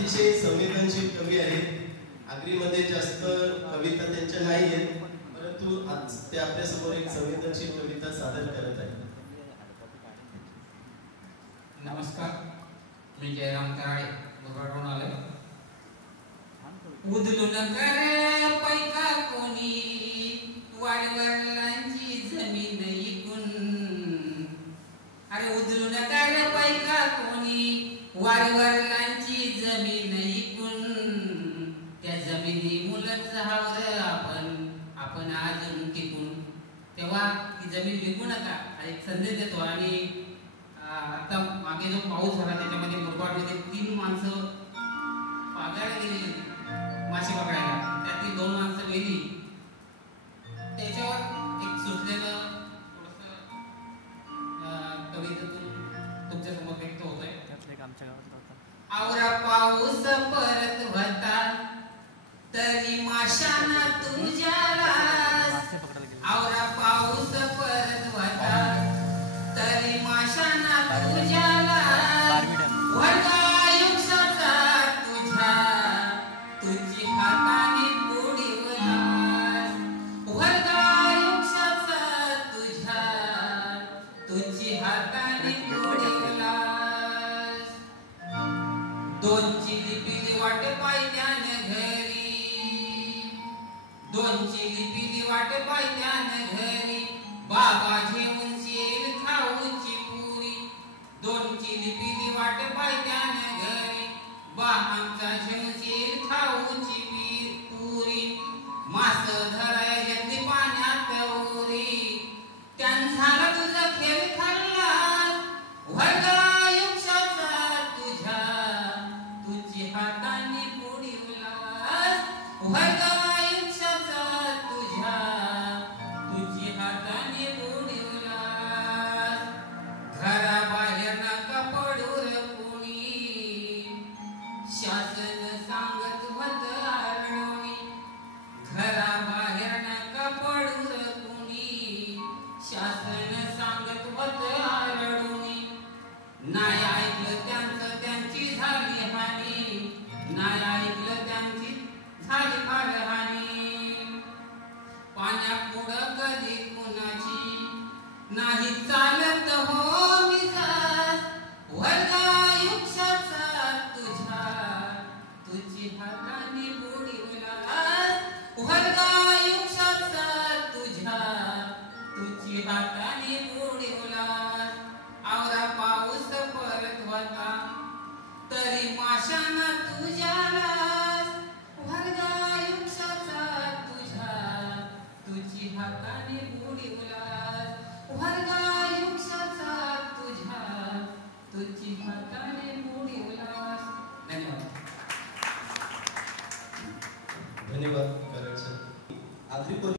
अतिशय संवेदनशील कवी आहेत. आगरीमध्ये जास्त कविता त्यांच्या नाही आहेत, परंतु आज ते आपल्या समोर एक संवेदनशील कविता सादर करत आहेत. नमस्कार, मी जयराम कराळे गुजरातहून आलोय. उदलून कर पैका कोणी वाडवडिलांची जमीन इकून. अरे उदलून कर पैका कोणी वाडवडिलांची जमीन इकून. त्या जमिनी मुलंच हवं आपण अजून टिकून. तेव्हा ती जमीन विकू नका एक संदेश देतो. आणि आता मागे जो पाऊस झाला त्याच्यामध्ये मुरबाडमध्ये 3 माणसं पागायला गेलेली मासे पकडायला. त्यातली 2 माणसं गेली. त्याच्यावर एक सुचलेलं थोडंसं कवितेतून तुमच्या समोर व्यक्त होतंय. आवरा पाऊस परत होता तरी माशांना तुझ्याला. आवरा पाऊस परत होता तरी माशांना तुझ्याला. वर्गायुष्याचा तुझ्या तुझी हाताने बुडीवलास. वर्गायुष्याचा तुझ्या तुझी हाताने बुडीवलास. 2ची लिपिली वाट पायत्याने घरी. 2ची लिपिली वाट पायत्याने घरी. बाबा घेऊन शेल खाऊची पुरी. 2ची लिपिली वाट पायत्याने घरी. बाबांचा घेऊन शेल खाऊची पुरी. मास धराय घेतली पाण्यात उरी. त्यान झाला तुझा खेळ खाल्लास. वर्गायुष्याचा तुझ्या तुझी हाताने बुडीवलास. वर्गायुष्याचा तुझ्या तुझी हाताने बुडीवलास. घराबाहेर नका पडू रे कोणी. शासन सांगत होत आरडोणी. घराबाहेर नका पडू रे कोणी. शासन सांगत होत आरडोणी. नाही ऐकलं त्यांचं त्यांची झाली हानी. नाही ऐकलं त्यांची झाली फार हानी. पाण्यात पुढं कधी कुणाची नाही चालत हो मिजाज. वर्गायुष्याचा तुझ्या तुझी हाताने बुडीवलास. वर्गायुष्याचा तुझ्या तुझी हाताने बुडीवलास. आवरा पाऊस परत होता तरी माशांना तुझ्यालास. वर्गायुष्याचा तुझ्या तुझी हाताने बुडीवलास. वर्गायुष्याचा तुझ्या तुझी हाताने बुडीवलास. धन्यवाद. धन्यवाद.